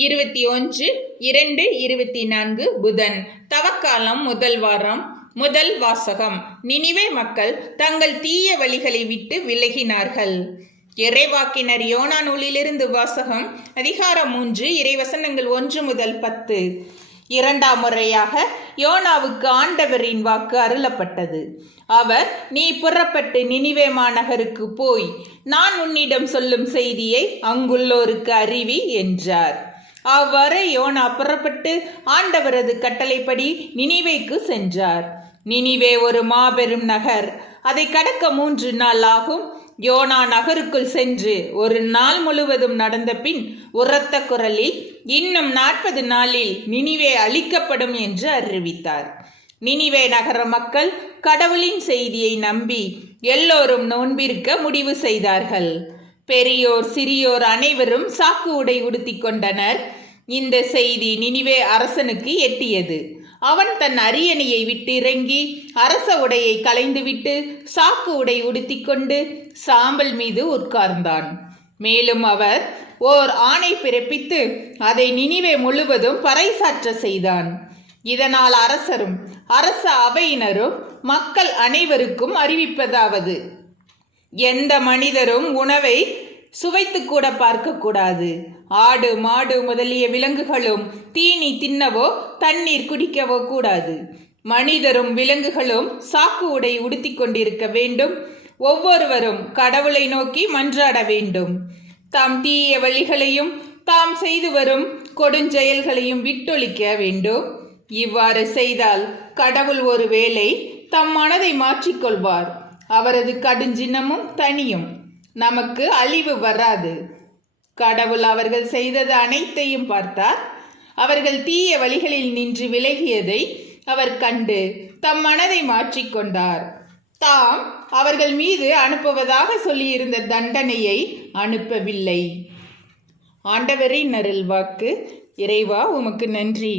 21/2/24 புதன். தவக்காலம் முதல் வாரம். முதல் வாசகம். நினிவே மக்கள் தங்கள் தீய வழிகளை விட்டு விலகினார்கள். இறைவாக்கினர் யோனா நூலிலிருந்து வாசகம். அதிகாரம் 3 இறைவசனங்கள் 1 முதல் 10. இரண்டாம் முறையாக யோனாவுக்கு ஆண்டவரின் வாக்கு அருளப்பட்டது. அவர், நீ புறப்பட்டு நினிவே மாநகருக்கு போய் நான் உன்னிடம் சொல்லும் செய்தியை அங்குள்ளோருக்கு அறிவி என்றார். அவ்வாறு யோனா புறப்பட்டு ஆண்டவரது கட்டளைப்படி நினிவேக்கு சென்றார். நினிவே ஒரு மாபெரும் நகர். அதை கடக்க 3 நாள் ஆகும். யோனா நகருக்குள் சென்று ஒரு நாள் முழுவதும் நடந்த பின் உரத்த குரலில், இன்னும் 40 நாளில் நினிவே அழிக்கப்படும் என்று அறிவித்தார். நினிவே நகர மக்கள் கடவுளின் செய்தியை நம்பி எல்லோரும் நோன்பிருக்க முடிவு செய்தார்கள். பெரியோர் சிறியோர் அனைவரும் சாக்கு உடை உடுத்தி கொண்டனர். இந்த செய்தி நினிவே அரசனுக்கு எட்டியது. அவன் தன் அரியணையை விட்டு இறங்கி அரச உடையை களைந்துவிட்டு சாக்கு உடை உடுத்தி கொண்டு சாம்பல் மீது உட்கார்ந்தான். மேலும் அவர் ஓர் ஆணை பிறப்பித்து அதை நினிவே முழுவதும் பறைசாற்ற செய்தான். இதனால் அரசரும் அரச அவையினரும் மக்கள் அனைவருக்கும் அறிவிப்பதாவது, எந்த மனிதரும் உணவை சுவைத்து கூட பார்க்கக்கூடாது. ஆடு மாடு முதலிய விலங்குகளும் தீனி தின்னவோ தண்ணீர் குடிக்கவோ கூடாது. மனிதரும் விலங்குகளும் சாக்கு உடை உடுத்தி கொண்டிருக்க வேண்டும். ஒவ்வொருவரும் கடவுளை நோக்கி மன்றாட வேண்டும். தாம் தீய வழிகளையும் தாம் செய்து வரும் கொடுஞ்செயல்களையும் விட்டொழிக்க வேண்டும். இவ்வாறு செய்தால் கடவுள் ஒருவேளை தம் மனதை மாற்றிக்கொள்வார். அவரது கடுஞ்சின்னமும் தனியும். நமக்கு அழிவு வராது. கடவுள் அவர்கள் செய்தது அனைத்தையும் பார்த்தார். அவர்கள் தீய வழிகளில் நின்று விலகியதை அவர் கண்டு தம் மனதை மாற்றிக்கொண்டார். தாம் அவர்கள் மீது அனுப்புவதாக சொல்லியிருந்த தண்டனையை அனுப்பவில்லை. ஆண்டவரின் அருள்வாக்கு. இறைவா, உமக்கு நன்றி.